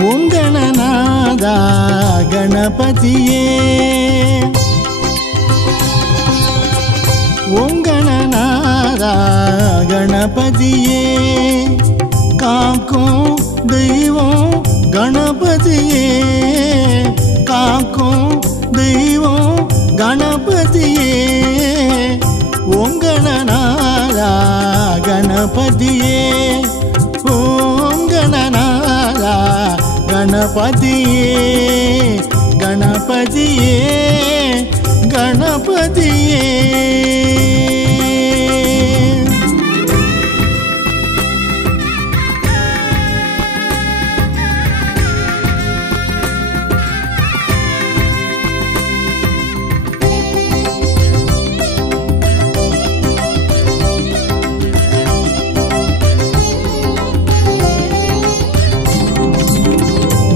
ஓம் கணநாதா கணபதியே ஓம் கணநாதா கணபதியே காக்கும் தெய்வம் கணபதியே காக்கும் தெய்வம் கணபதியே ஓம் கணநாதா கணபதியே ஓம் கணநாதா கணபதியே கணபதியே கணபதியே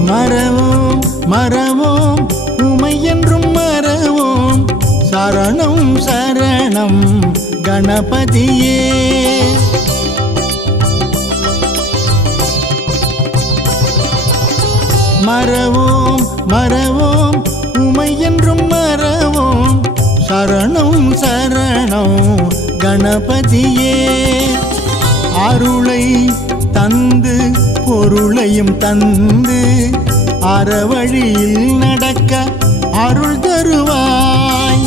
மறவோம் மறவோம் உமை என்றும் மறவோம் சரணம் சரணம் கணபதியே மறவோம் மறவோம் உமை என்றும் மறவோம் சரணம் சரணம் கணபதியே அருளை தந்து பொருளையும் தந்து அறவழியில் நடக்க அருள் தருவாய்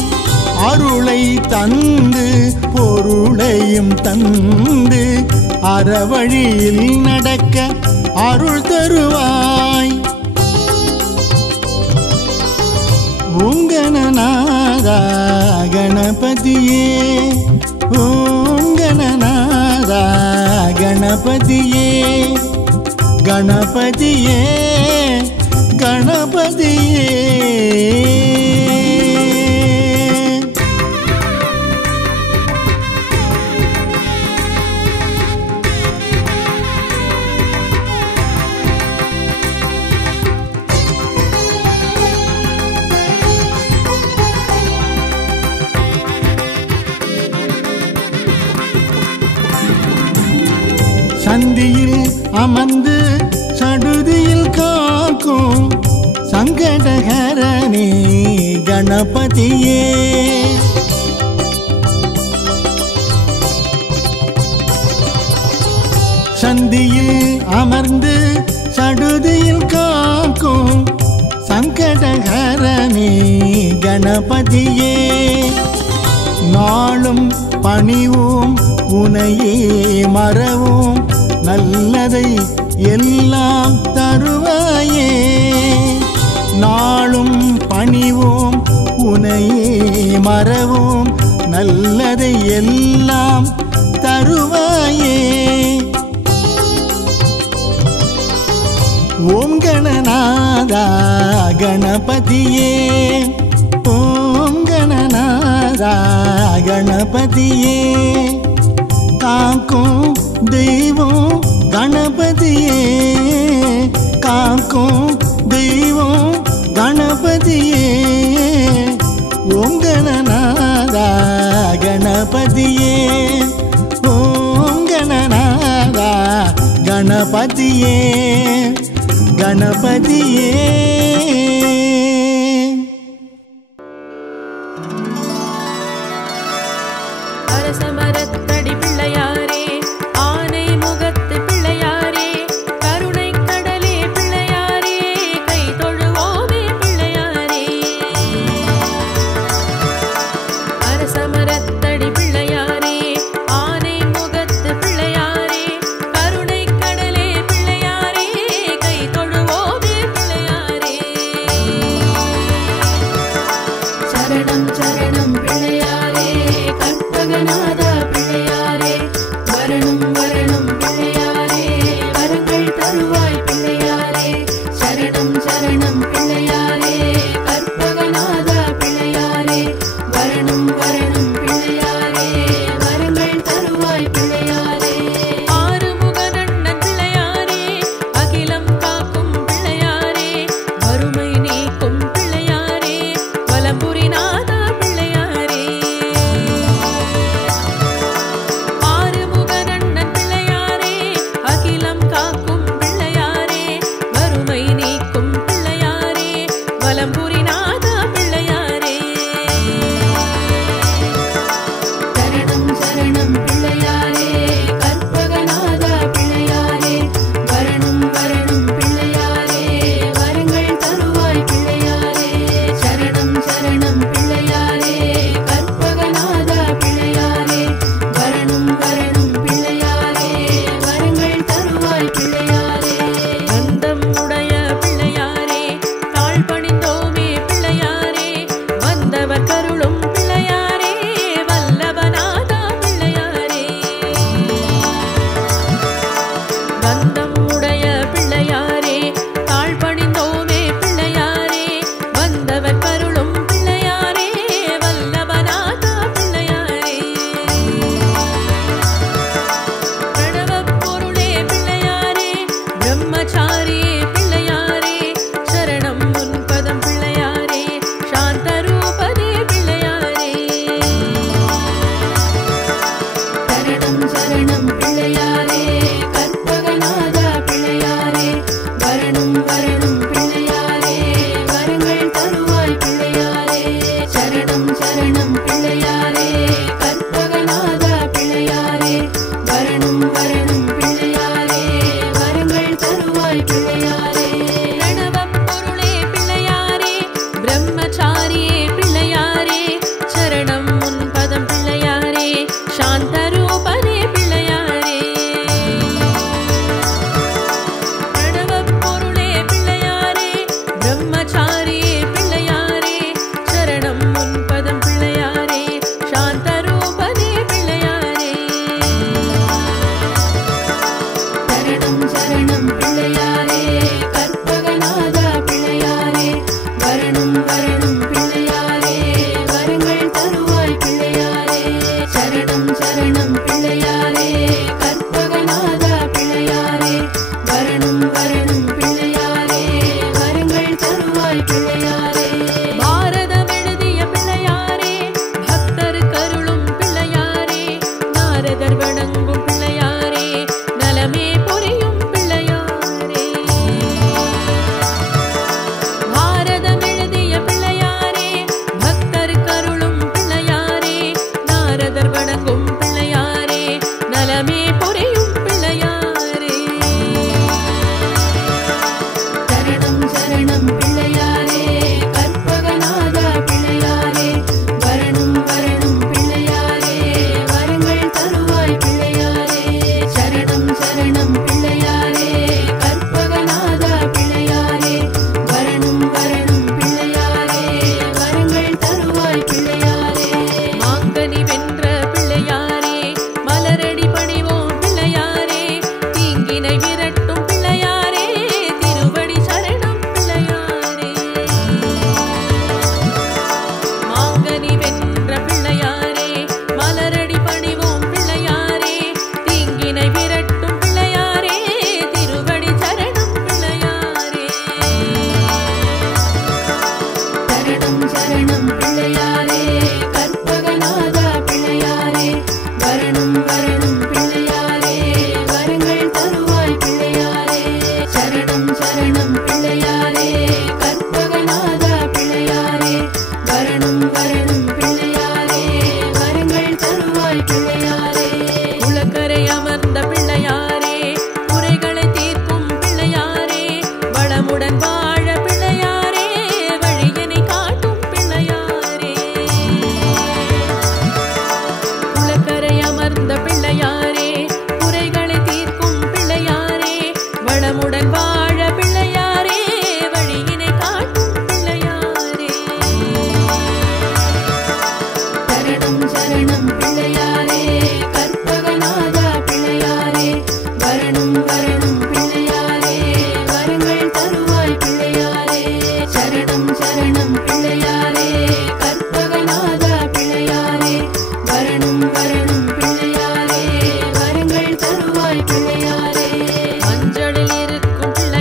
அருளை தந்து பொருளையும் தந்து அறவழியில் நடக்க அருள் தருவாய் ஓம் கணநாதா கணபதியே ஓம் கணநாதா கணபதியே கணபதியே கணபதியே சந்தியில் அமர்ந்து சடுதியில் காக்கும் சங்கடஹரனே கணபதியே சந்தியில் அமர்ந்து சடுதியில் காக்கும் சங்கடஹரனே கணபதியே நாளும் பணிவோம் உனையே மறவோம் நல்லதை எல்லாம் தருவாயே நாளும் பணிவோம் உனையே மறவோம் நல்லதை எல்லாம் தருவாயே ஓம் கணநாதா கணபதியே ஓம் கணநாதா கணபதியே காக்கும் தெய்வம் கணபதியே காக்கும் தெய்வம் கணபதியே ஓம் கணநாதா கணபதியே ஓம் கணநாதா கணபதியே கணபதியே அரசமரத்தடி பிள்ளையாரே ஆனை முகத்து பிள்ளையாரே கருணை கடலே பிள்ளையாரே கை தொழுவோமே பிள்ளையாரே அரசமரத்தடி பிள்ளையாரே ஆனை முகத்து பிள்ளையாரே கருணை கடலே பிள்ளையாரே கை தொழுவோமே பிள்ளையாரே தந்தம் உடைய பிள்ளையாரே தாழ் பணிந்தோமே பிள்ளையாரே வந்தவர் கருளும் பிள்ளையாரே வல்லபநாதா பிள்ளையாரே பிரணவப் பொருளே பிள்ளையாரே பிரம்மச்சாரியே பிள்ளையாரே சரணம் உன் பதம் பிள்ளையாரே சாந்த ரூபனே பிள்ளையாரே சரணம் சரணம் பிள்ளையாரே கற்பகநாதா பிள்ளையாரே வரணும் வரணும் பிள்ளையாரே வரங்கள் தருவாய் பிள்ளையாரே சரணம் சரணம் பிள்ளையாரே கற்பகநாதா பிள்ளையாரே வரணும் வரணும் பிள்ளையாரே வரங்கள் தருவாய் பிள்ளையாரே பிரணவப் பொருளே பிள்ளையாரே பிரம்மச்சாரியே பிள்ளையாரே சரணம் உன் பதம் பிள்ளையாரே சாந்த ரூபனே பிள்ளையாரே பிரணவப் பொருளே பிள்ளையாரே பிரம்மச்சாரியே பிள்ளையாரே சரணம் உன் பதம் பிள்ளையாரே சாந்த ரூபனே பிள்ளையாரே சரணம் சரணம் பிள்ளையாரே கற்பகநாதா பிள்ளையாரே வரணும் வரணும் பிள்ளையாரே வரங்கள் தருவாய் பிள்ளையாரே சரணம் சரணம் பிள்ளையாரே கற்பகநாதா பிள்ளையாரே வரணும் வரணும் பிள்ளையாரே வரங்கள் தருவாய் பிள்ளையாரே பாரதம் எழுதிய பிள்ளையாரே பக்தர் கருளும் பிள்ளையாரே நாரதர் வணங்கும் பிள்ளையாரே நலமே புரியும் பிள்ளையாரே பாரதம் எழுதிய பிள்ளையாரே பக்தர் கருளும் பிள்ளையாரே நாரதர் வணங்கும் பிள்ளையாரே நலமே புரியும் பிள்ளையாரே சரணம் சரணம் பிள்ளையாரே கற்பகநாதா பிள்ளையாரே வரணும் வரணும் பிள்ளையாரே வரங்கள் தருவாய் பிள்ளையாரே சரணம் சரணம் பிள்ளையாரே கற்பகநாதா பிள்ளையாரே வரணும் வரணும் பிள்ளையாரே வரங்கள் தருவாய் பிள்ளையாரே மாங்கனி வென்ற பிள்ளையாரே மலரடி பணிவோம் பிள்ளையாரே தீங்கினை விரட்டும் பிள்ளையாரே திருவடி சரணம் பிள்ளையாரே மாங்கனி வென்ற பிள்ளையாரே மலரடி பணிவோம் பிள்ளையாரே தீங்கினை விரட்டும் பிள்ளையாரே திருவடி சரணம் பிள்ளையாரே சரணம் சரணம் பிள்ளையாரே கற்பகநாதா பிள்ளையாரே வரணும் வரணும் பிள்ளையாரே வரங்கள் தருவாய் பிள்ளையாரே சரணம் சரணம் பிள்ளையாரே கற்பகநாதா பிள்ளையாரே வரணும் வரணும் பிள்ளையாரே வரங்கள் தருவாய் பிள்ளையாரே குளக்கரை அமர்ந்த பிள்ளையாரே குறைகளை தீர்க்கும் பிள்ளையாரே வளமுடன் வாழ பிள்ளையாரே வழியினை காட்டும் பிள்ளையாரே குளக்கரை அமர்ந்த பிள்ளையாரே குறைகளை தீர்க்கும் பிள்ளையாரே வளமுடன் வாழ பிள்ளையாரே வழியினை காட்டும் பிள்ளையாரே சரணம் சரணம் பிள்ளையாரே கற்பகநாதா பிள்ளையாரே வரணும் வரணும் பிள்ளையாரே வரங்கள் தருவாய் பிள்ளையாரே சரணம் சரணம் பிள்ளையாரே கற்பகநாதா பிள்ளையாரே வரணும் வரணும் பிள்ளையாரே வரங்கள் தருவாய் பிள்ளையாரே மஞ்சளில் இருக்கும் பிள்ளை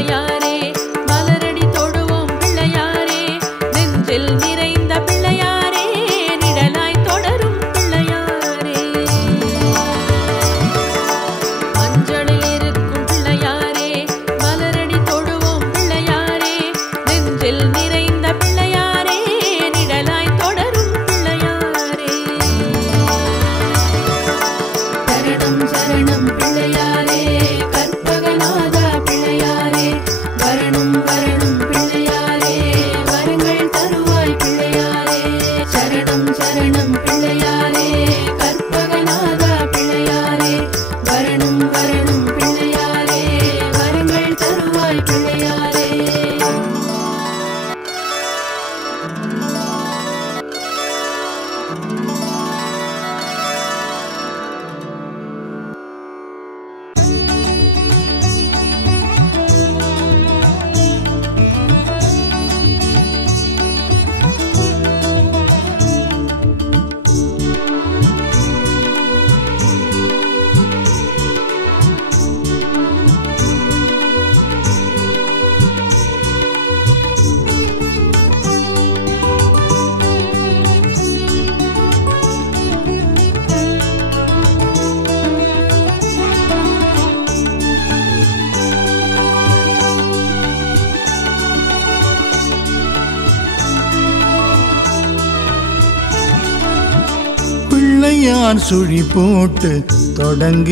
பிள்ளையார் சுழி போட்டு தொடங்கிடுவோம்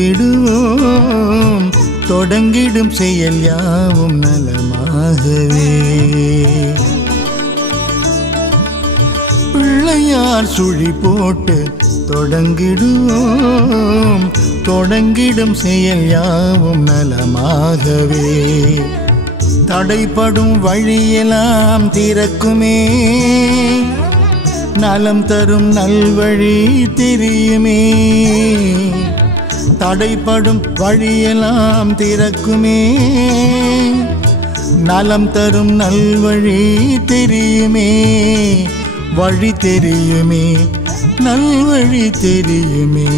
தொடங்கிடும் செயல் யாவும் நலமாகவே பிள்ளையார் சுழி போட்டு தொடங்கிடுவோம் தொடங்கிடும் செயல் யாவும் நலமாகவே தடைப்படும் வழியெல்லாம் திறக்குமே நலம் தரும் நல்வழி தெரியுமே தடைப்படும் வழியெல்லாம் திறக்குமே நலம் தரும் நல்வழி தெரியுமே வழி தெரியுமே நல்வழி தெரியுமே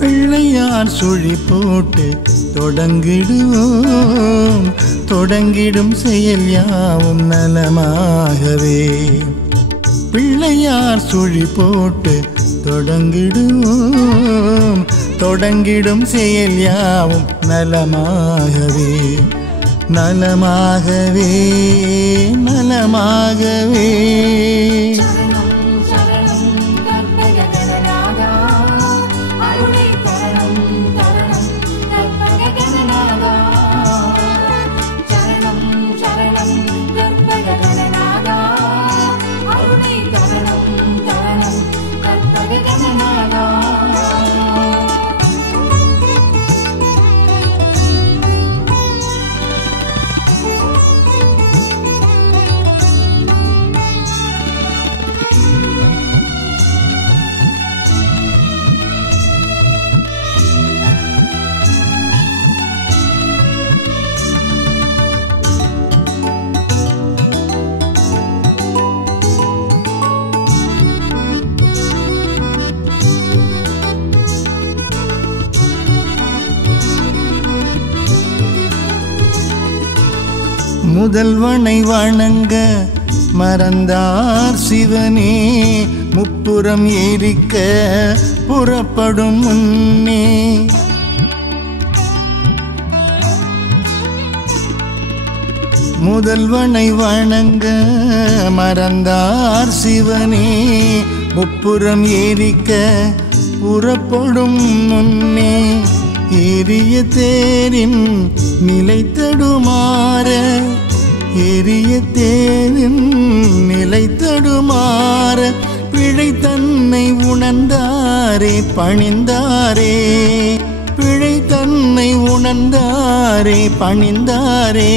பிள்ளையார் சுழி போட்டு தொடங்கிடுவோம் தொடங்கிடும் செயல் யாவும் நலமாகவே பிள்ளையார் சுழி போட்டு தொடங்கிடுவோம் தொடங்கிடும் செயல் யாவும் நலமாகவே நலமாகவே நலமாகவே முதல்வனை வணங்க மறந்தார் சிவனே முப்புறம் ஏறிக்க புறப்படும் முன்னே முதல்வனை வணங்க மறந்தார் சிவனே முப்புறம் ஏறிக்க புறப்படும் முன்னே ஏறிய தேரின் நிலை தடுமாற ஏறிய தேரின் நிலை தடுமாற பிழை தன்னை உணர்ந்தாரே பணிந்தாரே பிழை தன்னை உணர்ந்தாரே பணிந்தாரே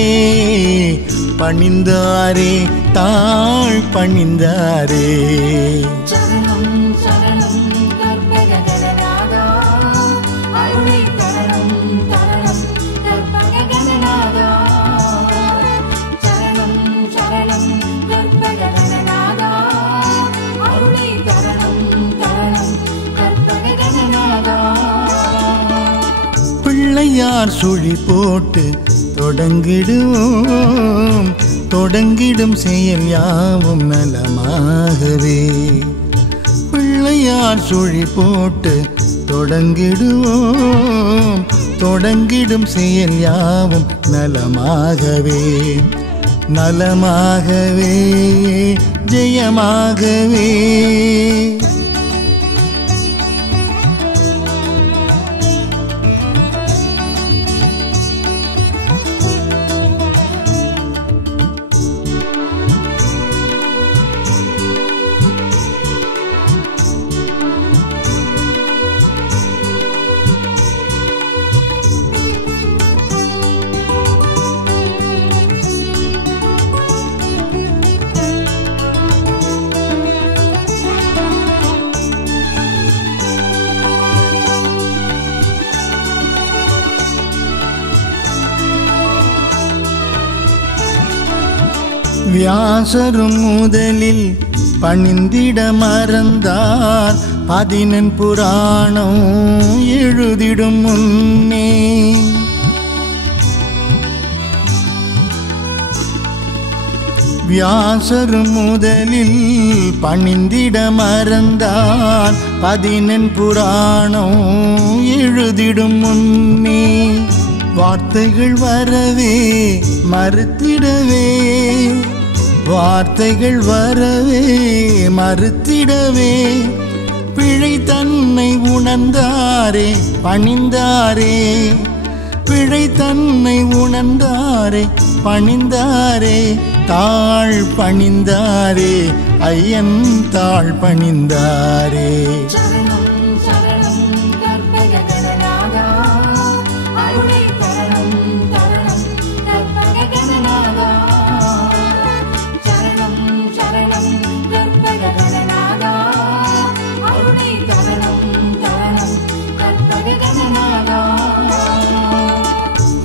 பணிந்தாரே தாழ் பணிந்தாரே பிள்ளையார் சுழி போட்டு தொடங்கிடுவோம் தொடங்கிடும் செயல் யாவும் நலமாகவே பிள்ளையார் சுழி போட்டு தொடங்கிடுவோம் தொடங்கிடும் செயல் யாவும் நலமாகவே நலமாகவே ஜெயமாகவே வியாசரும் முதலில் பணிந்திட மறந்தார் 14 புராணம் எழுதிடும் முன்னே வியாசரும் முதலில் பணிந்திட மறந்தார் 14 புராணம் எழுதிடும் முன்னே வார்த்தைகள் வரவே மறுத்திடவே வார்த்தைகள் வரவே மறுத்திடவே பிழை தன்னை உணர்ந்தாரே பணிந்தாரே, பிழை தன்னை உணர்ந்தாரே பணிந்தாரே, தாழ் பணிந்தாரே ஐயன் தாழ் பணிந்தாரே. சரணம் சரணம் கற்பக கணநாதா, அருளை தரணம் தரணம் கற்பக கணநாதா. சரணம் சரணம் கற்பக கணநாதா, அருளை தரணம் தரணம் கற்பக கணநாதா.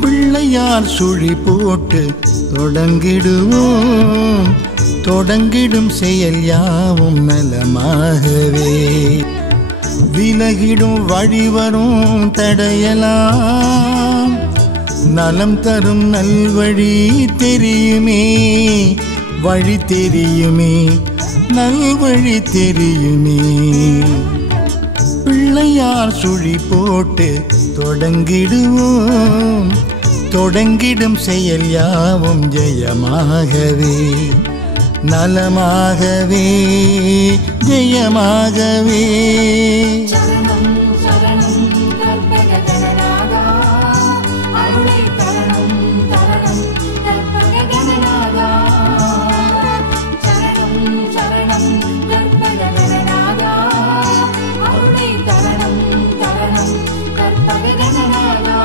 பிள்ளையார் சுழி போட்டு தொடங்கிடுவோம், தொடங்கிடும் செயல் யாவும் நலமாகவே, விலகிடும் வழிவரும் தடையலாம், நலம் தரும் நல்வழி தெரியுமே, வழி தெரியுமே, நல்வழி தெரியுமே. பிள்ளையார் சுழி போட்டு தொடங்கிடுவோம், தொடங்கிடும் செயல் யாவும் ஜெயமாகவே, நலமாகவே, ஜெயமாகவே. சரணம் சரணம் கற்பக கணநாதா, அருளை தரணம் தரணம் கற்பக கணநாதா. சரணம் சரணம் கற்பக கணநாதா, அருளை தரணம் தரணம் கற்பக கணநாதா.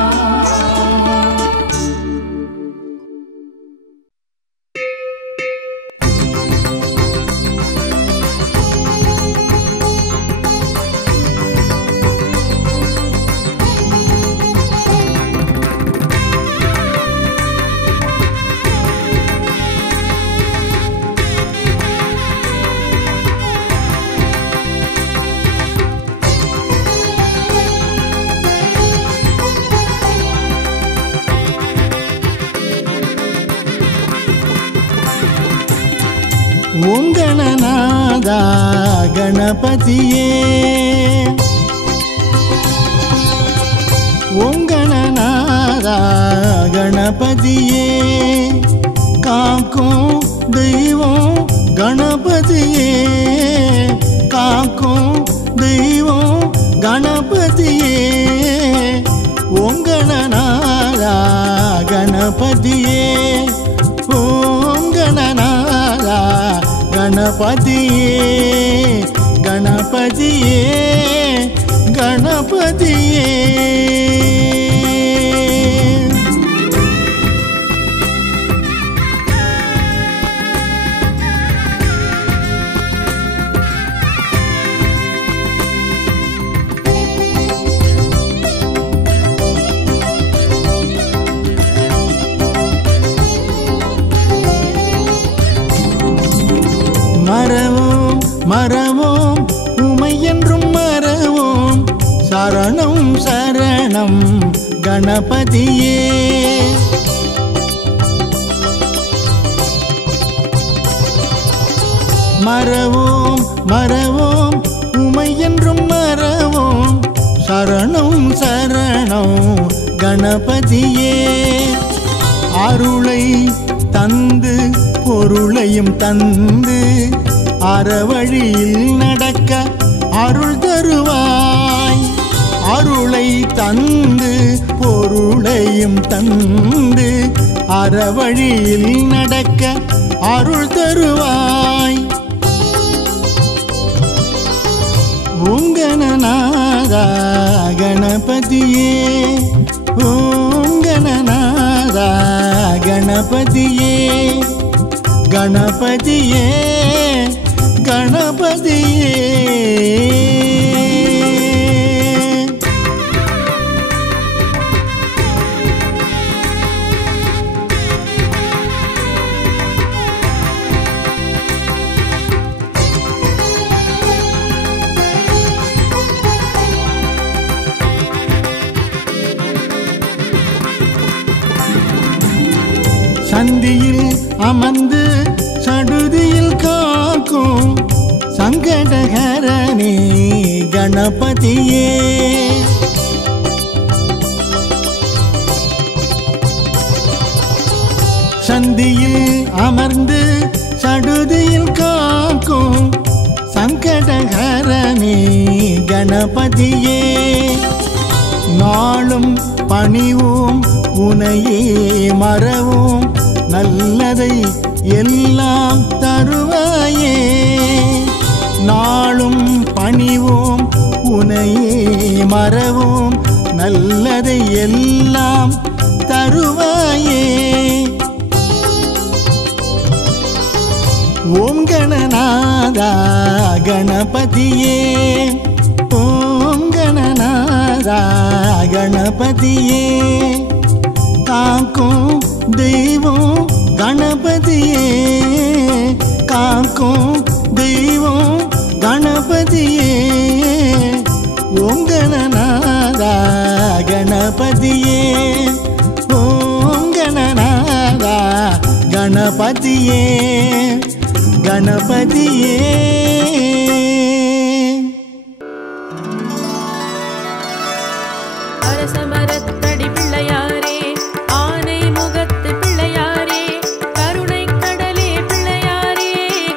ஓம் கணநாதா கணபதியே, ஓம் கணநாதா கணபதியே, காக்கும் தெய்வம் கணபதியே, காக்கும் தெய்வம் கணபதியே. ஓம் கணநாதா கணபதியே, ஓம் கணநாதா கணபதியே, கணபதியே, கணபதியே. மறவோம் மறவோம் உமை என்றும் மறவோம், சரணம் சரணம் கணபதியே. மறவோம் மறவோம் உமை என்றும் மறவோம், சரணம் சரணம் கணபதியே. அருளை தந்து பொருளையும் தந்து அறவழியில் நடக்க அருள் தருவாய், அருளை தந்து பொருளையும் தந்து அறவழியில் நடக்க அருள் தருவாய். ஓம் கணநாதா கணபதியே, ஓம் கணநாதா கணபதியே, கணபதியே, கணபதியே. சந்தியில் அமர்ந்து சடுதியில் காக்கும் சங்கடகரனே கணபதியே, சந்தியில் அமர்ந்து சடுதியில் காக்கும் சங்கடகரனே கணபதியே நாளும் பணிவோம் உனையே மறவோம் நல்லதை எல்லாம் தருவாயே நாளும் பணிவோம் உனையே மறவோம் நல்லதை எல்லாம் தருவாயே ஓம் கணநாதா கணபதியே ஓம் கணநாதா கணபதியே காக்கும் தெய்வம் கணபதியே காக்கும் தெய்வம் கணபதியே ஓம் கணநாதா கணபதியே ஓம் கணநாதா கணபதியே கணபதியே அரசமரத்தடி பிள்ளையாரே ஆனை முகத்து பிள்ளையாரே கருணை கடலே பிள்ளையாரே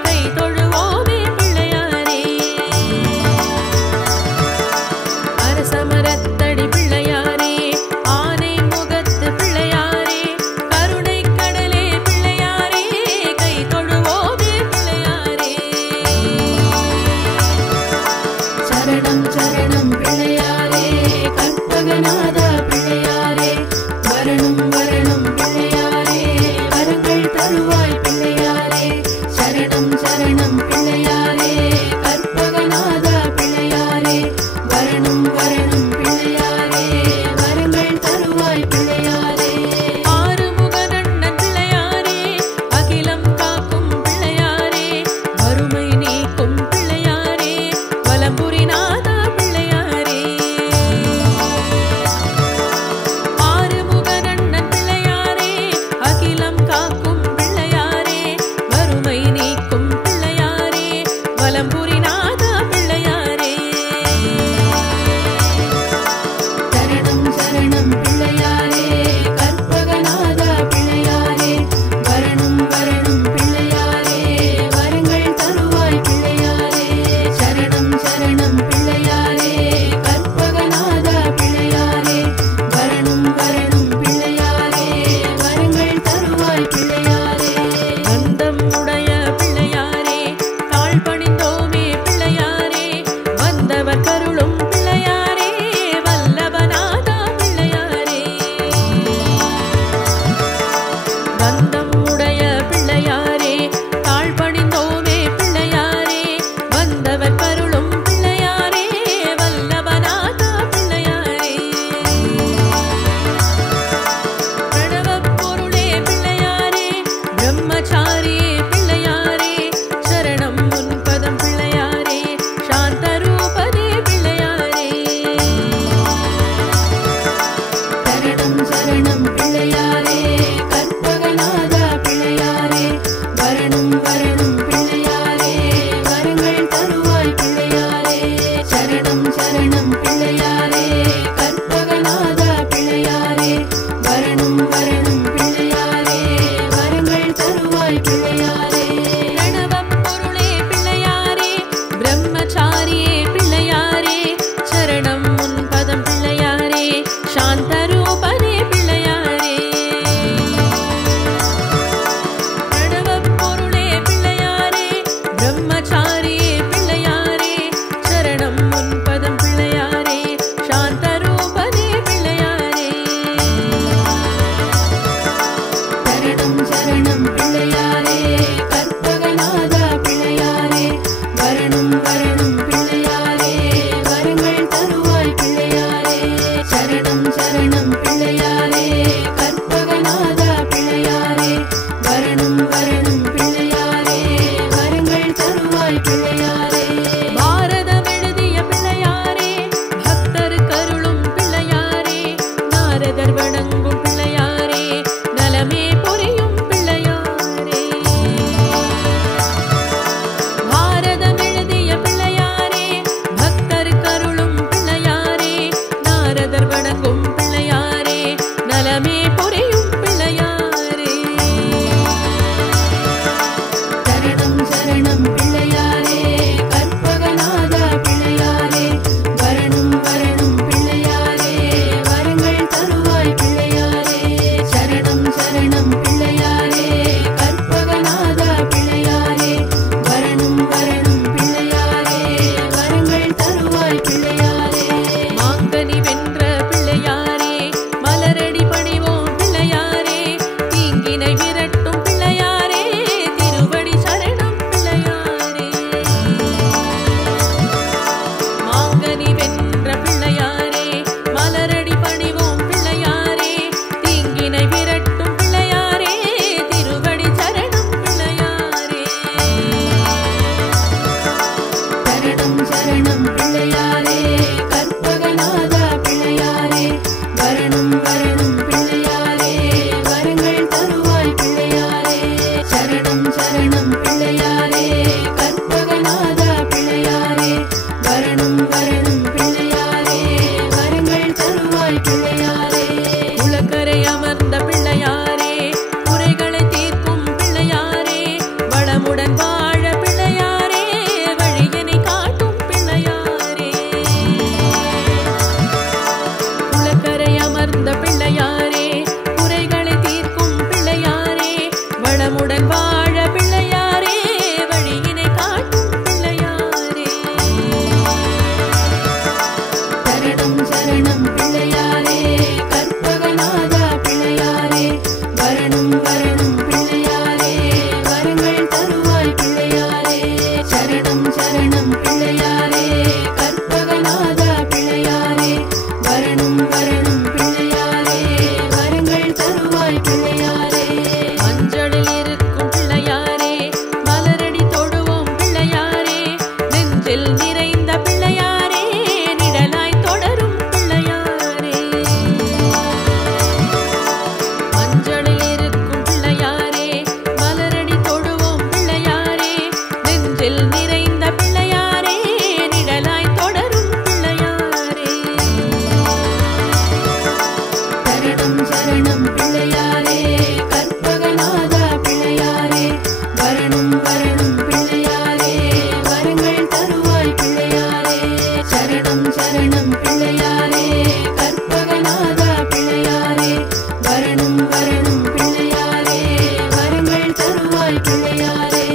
கை தொழுவோமே பிள்ளையாரே அரசமரத்தடி பிள்ளையாரே ஆனை முகத்து பிள்ளையாரே கருணை கடலே பிள்ளையாரே கை தொழுவோமே பிள்ளையாரே சரணம் சரணம் பிள்ளையாரே கற்பகநாதா பிள்ளையாரே வரணும் வரணும் பிள்ளையாரே வரங்கள் தருவாய் பிள்ளையாரே சரணம் சரணம் பிள்ளையாரே கற்பகநாதா பிள்ளையாரே வரணும் வரணும் பிள்ளையாரே வரங்கள் தருவாய் பிள்ளையாரே ஆறுமுகனண்ணன் பிள்ளையாரே அகிலம் காக்கும் பிள்ளையாரே வறுமை நீக்கும் பிள்ளையாரே வலம்புரிநாதா பிள்ளையாரே ஆறுமுகனண்ணன் பிள்ளையாரே அகிலம் காக்கும் பிள்ளையாரே வறுமை நீக்கும் பிள்ளையாரே வலம்புரிநாதா பிள்ளையாரே சரணம் சரணம் பிள்ளையாரே கற்பகநாதா பிள்ளையாரே வரணும் வரணும் பிள்ளையாரே வரங்கள் தருவாய் பிள்ளையாரே சரணம் சரணம் பிள்ளையாரே கற்பகநாதா பிள்ளையாரே வரணும் வரணும் பிள்ளையாரே வரங்கள் தருவாய் பிள்ளையாரே அந்தம் உடைய பிள்ளையாரே தாழ் பணிந்தோமே பிள்ளையாரே வந்தவர் கருளும் பிள்ளையாரே வல்லபநாதா பிள்ளையாரே வந்தம் உடைய பிள்ளையாரே தாழ் பணிந்தோமே பிள்ளையாரே வந்தவர் கருளும் பிள்ளையாரே வல்லபநாதா பிள்ளையாரே பிரணவப் பொருளே பிள்ளையாரே பிரம்மச்சாரியே பிள்ளையாரே சரணம் முன்பதம் பிள்ளையாரே சாந்தரூபனே பிள்ளையாரே சரணம் சரணம் பிள்ளையாரே கற்பகநாதா பிள்ளையாரே வரணும் வரணும் பிள்ளையாரே வரங்கள் தருவாய் பிள்ளையாரே சரணம் சரணம் பிள்ளையாரே கற்பகநாதா பிள்ளையாரே வரணும் வரணும் பிள்ளையாரே வரங்கள் தருவாய் பிள்ளையாரே பிரணவப் பொருளே பிள்ளையாரே பிரம்மச்சாரியே பிள்ளையாரே சரணம் முன்பதம் பிள்ளையாரே சாந்தரூபனே பிள்ளையாரே பிரணவப் பொருளே பிள்ளையாரே பிரம்மச்சாரியே பிள்ளையாரே சரணம் முன்பதம் பிள்ளையாரே சாந்தரூபனே பிள்ளையாரே சரணம் சரணம் பிள்ளையாரே கற்பகநாதா பிள்ளையாரே வரணும் வரணும் பிள்ளையாரே வரங்கள் தருவாய் பிள்ளையாரே சரணம் சரணம் பிள்ளையாரே கற்பகநாதா பிள்ளையாரே வரணும் வரணும் பிள்ளையாரே வரங்கள் தருவாய் பிள்ளையாரே பாரதம் எழுதிய பிள்ளையாரே பக்தர் கருளும் பிள்ளையாரே நாரதர் வணங்கும் பிள்ளையாரே நலமே புரியும் பிள்ளையாரே பாரதம் எழுதிய பிள்ளையாரே பக்தர் கருளும் பிள்ளையாரே நாரதர் வணங்கும் பிள்ளையாரே நலமே புரியும் பிள்ளையாரே சரணம் சரணம் பிள்ளையாரே கற்பகநாதா பிள்ளையாரே பிள்ளையாரே கற்பகநாதா பிள்ளையாரே வரணும் வரணும் பிள்ளையாரே வரங்கள் தருவாய் பிள்ளையாரே சரணம் சரணம் பிள்ளையாரே கற்பகநாதா பிள்ளையாரே வரணும் வரணும் பிள்ளையாரே வரங்கள் தருவாய் பிள்ளையாரே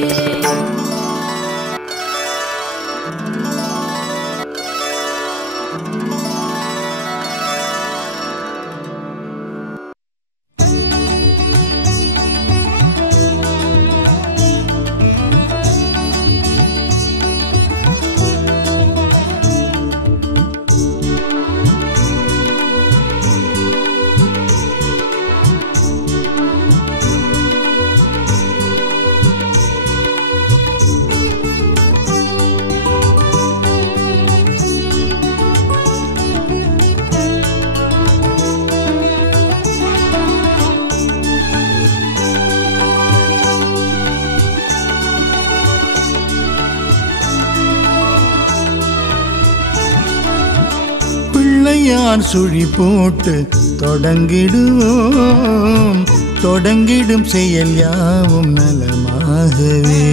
பிள்ளையார் சுழி போட்டு தொடங்கிடுவோம் தொடங்கிடும் செயல் யாவும் நலமாகவே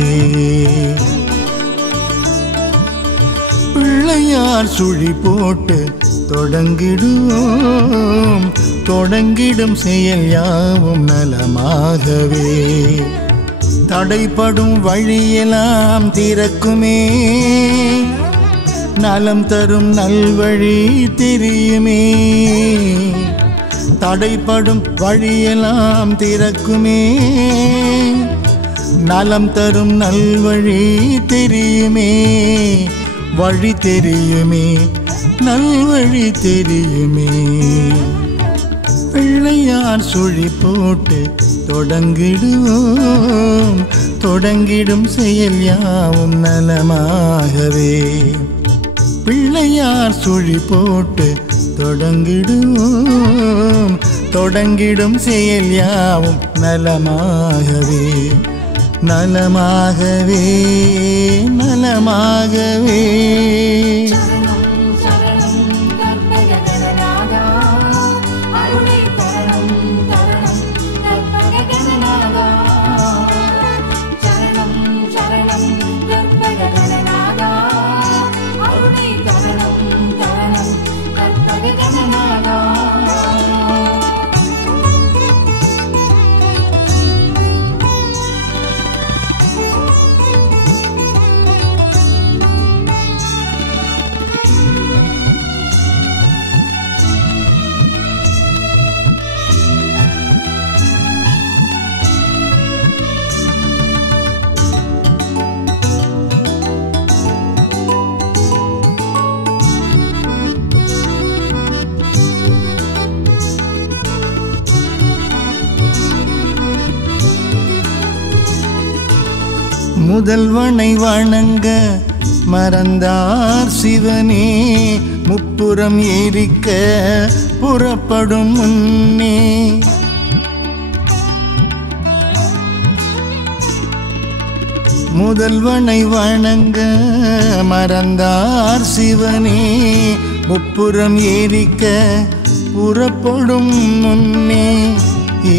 பிள்ளையார் சுழி போட்டு தொடங்கிடுவோம் தொடங்கிடும் செயல் யாவும் நலமாகவே தடைப்படும் வழியெல்லாம் திறக்குமே நலம் தரும் நல்வழி தெரியுமே தடைப்படும் வழியெல்லாம் திறக்குமே நலம் தரும் நல்வழி தெரியுமே வழி தெரியுமே நல்வழி தெரியுமே பிள்ளையார் சுழி போட்டு தொடங்கிடுவோம் தொடங்கிடும் செயல் யாவும் நலமாகவே பிள்ளையார் சுழி போட்டு தொடங்கிடுவோம் தொடங்கிடும் செயல் யாவும் நலமாகவே நலமாகவே நலமாகவே சரணம் சரணம் கற்பகநாதா அருளை தரணம் தரணம் கற்பகநாதா சரணம் சரணம் கற்பகநாதா அருளை தரணம் தரணம் கற்பகநாதா முதல்வனை வணங்க மறந்தார் சிவனே முப்புறம் ஏறிக்க புறப்படும் முன்னே முதல்வனை வணங்க மறந்தார் சிவனே முப்புறம் ஏறிக்க புறப்படும் முன்னே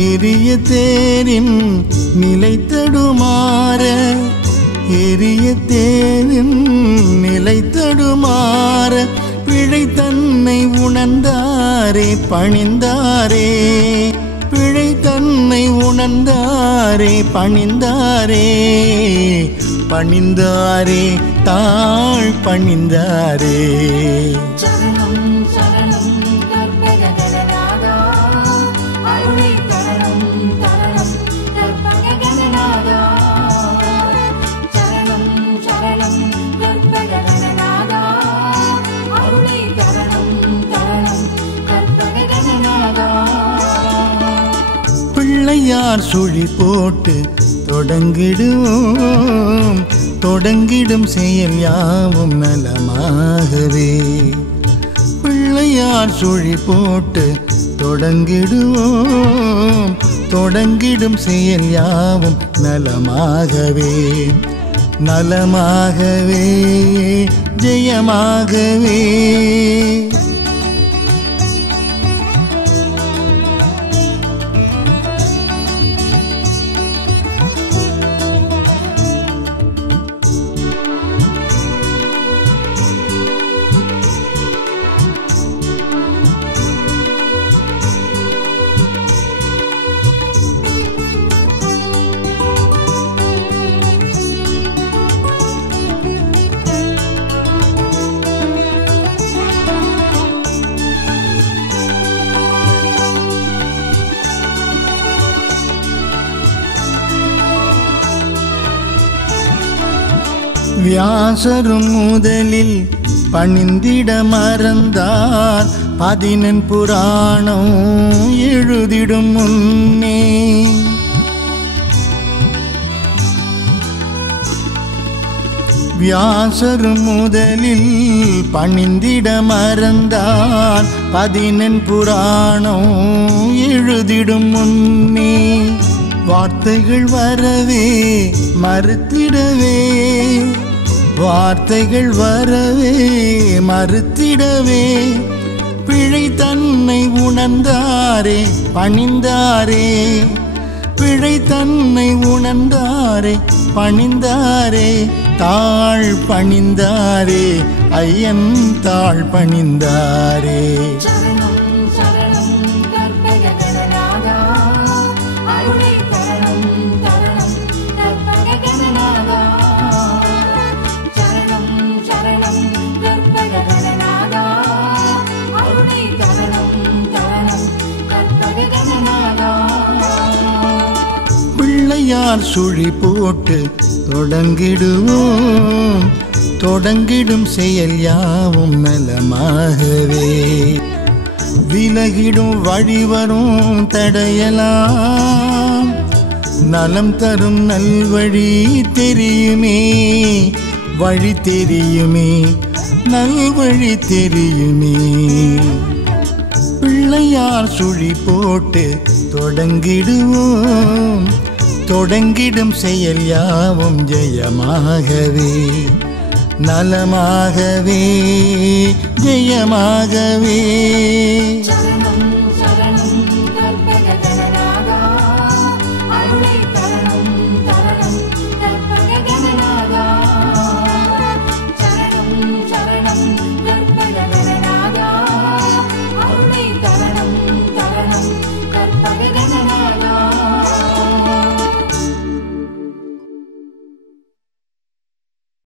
ஏறிய தேரின் நிலை தடுமாற ஏறிய தேரின் நிலை தடுமாற பிழை தன்னை உணர்ந்தாரே பணிந்தாரே பிழை தன்னை உணர்ந்தாரே பணிந்தாரே பணிந்தாரே தாழ் பணிந்தாரே சரணம் சரணம் கற்பகநாதா அருளை தரணம் தரணம் கற்பகநாதா சரணம் சரணம் கற்பகநாதா அருளை தரணம் தரணம் கற்பகநாதா பிள்ளையார் சுழி போட்டு தொடங்கிடுவோம் தொடங்கிடும் செயல் யாவும் நலமாகவே பிள்ளையார் சுழி போட்டு தொடங்கிடுவோம் தொடங்கிடும் செயல் யாவும் நலமாகவே நலமாகவே ஜெயமாகவே வியாசரும் முதலில் பணிந்திட மறந்தார் 14 புராணம் எழுதிடும் முன்னே. வியாசரும் முதலில் பணிந்திட மறந்தார் 14 புராணம் எழுதிடும் முன்னே. வார்த்தைகள் வரவே மறுத்திடவே, வார்த்தைகள் வரவே மறுத்திடவே, பிழை தன்னை உணர்ந்தாரே பணிந்தாரே, பிழை தன்னை உணர்ந்தாரே பணிந்தாரே, தாழ் பணிந்தாரே ஐயன் தாழ் பணிந்தாரே. சரணம் சரணம் கற்பக கணநாதா, அருளை தரணம் தரணம் கற்பக கணநாதா. சரணம் சரணம் கற்பக கணநாதா, அருளை தரணம் தரணம் கற்பக கணநாதா. பிள்ளையார் சுழி போட்டு தொடங்கிடுவோம், தொடங்கிடும் செயல் யாவும் நலமாகவே. விலகிடும் வழிவரும் தடையலாம், நலம் தரும் நல்வழி தெரியுமே, வழி தெரியுமே, நல்வழி தெரியுமே. பிள்ளையார் சுழி போட்டு தொடங்கிடுவோம், தொடங்கிடும் செயல் யாவும் ஜெயமாகவே, நலமாகவே, ஜெயமாகவே. சரணம் சரணம் கற்பக கணநாதா, அருளை